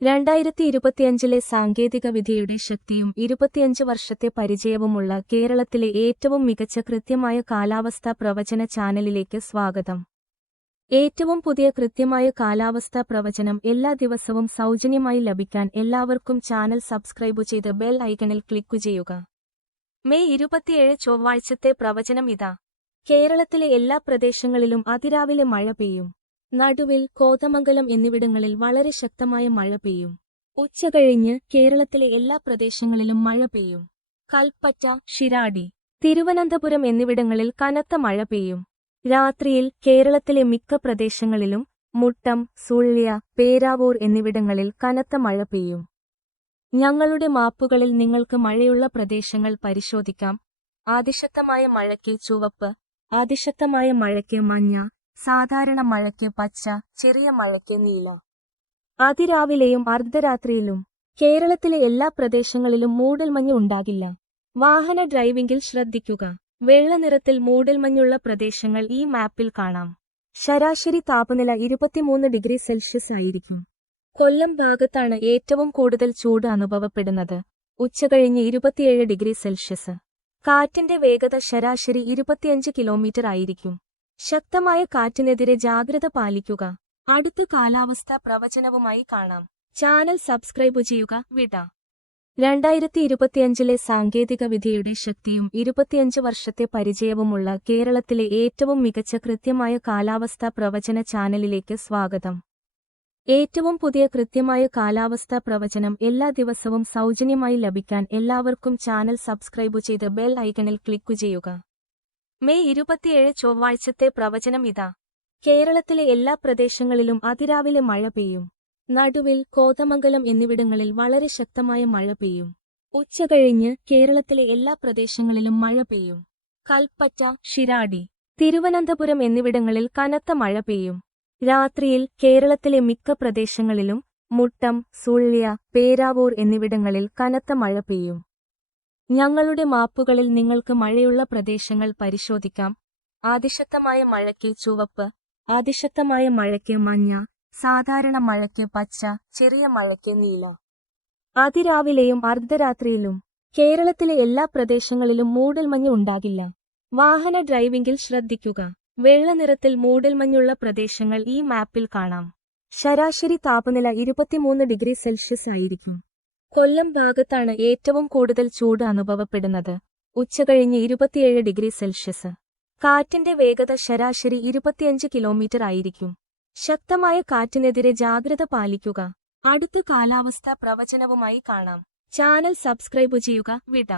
2025 സാങ്കേതികവിദ്യയുടെ ശക്തിയും 25 വർഷത്തെ പരിചയവുമുള്ള കേരളത്തിലെ ഏറ്റവും മികച്ച കൃത്യമായ കാലാവസ്ഥാ പ്രവചന ചാനലിലേക്ക് സ്വാഗതം. ഏറ്റവും പുതിയ കൃത്യമായ കാലാവസ്ഥാ പ്രവചനം എല്ലാ ദിവസവും സൗജന്യമായി ലഭിക്കാൻ എല്ലാവർക്കും ചാനൽ സബ്സ്ക്രൈബ് ചെയ്ത് ബെൽ ഐക്കണിൽ ക്ലിക്കു ചെയ്യുക. മെയ് 27 ചൊവ്വാഴ്ചത്തെ പ്രവചനം ഇതാ. കേരളത്തിലെ എല്ലാ പ്രദേശങ്ങളിലും അതിരാവിലെ മഴ പെയ്യും. നടുവിൽ, കോതമംഗലം എന്നിവിടങ്ങളിൽ വളരെ ശക്തമായ മഴ പെയ്യും. ഉച്ചകഴിഞ്ഞ് കേരളത്തിലെ എല്ലാ പ്രദേശങ്ങളിലും മഴ പെയ്യും. കൽപ്പറ്റ, ഷിരാടി, തിരുവനന്തപുരം എന്നിവിടങ്ങളിൽ കനത്ത മഴ പെയ്യും. രാത്രിയിൽ കേരളത്തിലെ മിക്ക പ്രദേശങ്ങളിലും മുട്ടം, സുള്ളിയ, പേരാവൂർ എന്നിവിടങ്ങളിൽ കനത്ത മഴ പെയ്യും. ഞങ്ങളുടെ മാപ്പുകളിൽ നിങ്ങൾക്ക് മഴയുള്ള പ്രദേശങ്ങൾ പരിശോധിക്കാം. അതിശക്തമായ മഴയ്ക്ക് ചുവപ്പ്, അതിശക്തമായ മഴയ്ക്ക് മഞ്ഞ, സാധാരണ മഴയ്ക്ക് പച്ച, ചെറിയ മഴയ്ക്ക് നീല. അതിരാവിലെയും അർദ്ധരാത്രിയിലും കേരളത്തിലെ എല്ലാ പ്രദേശങ്ങളിലും മൂടൽമഞ്ഞ് ഉണ്ടാകില്ല. വാഹന ഡ്രൈവിംഗിൽ ശ്രദ്ധിക്കുക. വെള്ള നിറത്തിൽ മൂടൽമഞ്ഞുള്ള പ്രദേശങ്ങൾ ഈ മാപ്പിൽ കാണാം. ശരാശരി താപനില 23 ഡിഗ്രി സെൽഷ്യസ് ആയിരിക്കും. കൊല്ലം ഭാഗത്താണ് ഏറ്റവും കൂടുതൽ ചൂട് അനുഭവപ്പെടുന്നത്. ഉച്ചകഴിഞ്ഞ് 27 ഡിഗ്രി സെൽഷ്യസ്. കാറ്റിന്റെ വേഗത ശരാശരി 25 കിലോമീറ്റർ ആയിരിക്കും. ശക്തമായ കാറ്റിനെതിരെ ജാഗ്രത പാലിക്കുക. അടുത്ത കാലാവസ്ഥാ പ്രവചനവുമായി കാണാം. ചാനൽ സബ്സ്ക്രൈബ് ചെയ്യുക. വിട. 2025 സാങ്കേതികവിദ്യയുടെ ശക്തിയും 25 വർഷത്തെ പരിചയവുമുള്ള കേരളത്തിലെ ഏറ്റവും മികച്ച കൃത്യമായ കാലാവസ്ഥാ പ്രവചന ചാനലിലേക്ക് സ്വാഗതം. ഏറ്റവും പുതിയ കൃത്യമായ കാലാവസ്ഥാ പ്രവചനം എല്ലാ ദിവസവും സൗജന്യമായി ലഭിക്കാൻ എല്ലാവർക്കും ചാനൽ സബ്സ്ക്രൈബ് ചെയ്ത് ബെൽ ഐക്കണിൽ ക്ലിക്കു ചെയ്യുക. മെയ് 27 ചൊവ്വാഴ്ചത്തെ പ്രവചനം ഇതാ. കേരളത്തിലെ എല്ലാ പ്രദേശങ്ങളിലും അതിരാവിലെ മഴ പെയ്യും. നടുവിൽ, കോതമംഗലം എന്നിവിടങ്ങളിൽ വളരെ ശക്തമായ മഴ പെയ്യും. ഉച്ചകഴിഞ്ഞ് കേരളത്തിലെ എല്ലാ പ്രദേശങ്ങളിലും മഴ പെയ്യും. കൽപ്പറ്റ, ഷിരാടി, തിരുവനന്തപുരം എന്നിവിടങ്ങളിൽ കനത്ത മഴ പെയ്യും. രാത്രിയിൽ കേരളത്തിലെ മിക്ക പ്രദേശങ്ങളിലും മുട്ടം, സുള്ളിയ, പേരാവൂർ എന്നിവിടങ്ങളിൽ കനത്ത മഴ പെയ്യും. ഞങ്ങളുടെ മാപ്പുകളിൽ നിങ്ങൾക്ക് മഴയുള്ള പ്രദേശങ്ങൾ പരിശോധിക്കാം. അതിശക്തമായ മഴയ്ക്ക് ചുവപ്പ്, അതിശക്തമായ മഴയ്ക്ക് മഞ്ഞ, സാധാരണ മഴയ്ക്ക് പച്ച, ചെറിയ മഴയ്ക്ക് നീല. അതിരാവിലെയും അർദ്ധരാത്രിയിലും കേരളത്തിലെ എല്ലാ പ്രദേശങ്ങളിലും മൂടൽമഞ്ഞ് ഉണ്ടാകില്ല. വാഹന ഡ്രൈവിംഗിൽ ശ്രദ്ധിക്കുക. വെള്ള നിറത്തിൽ മൂടൽമഞ്ഞുള്ള പ്രദേശങ്ങൾ ഈ മാപ്പിൽ കാണാം. ശരാശരി താപനില 23 ഡിഗ്രി സെൽഷ്യസ് ആയിരിക്കും. കൊല്ലം ഭാഗത്താണ് ഏറ്റവും കൂടുതൽ ചൂട് അനുഭവപ്പെടുന്നത്. ഉച്ചകഴിഞ്ഞ് 27 ഡിഗ്രി സെൽഷ്യസ്. കാറ്റിന്റെ വേഗത ശരാശരി 25 കിലോമീറ്റർ ആയിരിക്കും. ശക്തമായ കാറ്റിനെതിരെ ജാഗ്രത പാലിക്കുക. അടുത്ത കാലാവസ്ഥാ പ്രവചനവുമായി കാണാം. ചാനൽ സബ്സ്ക്രൈബ് ചെയ്യുക. വിട.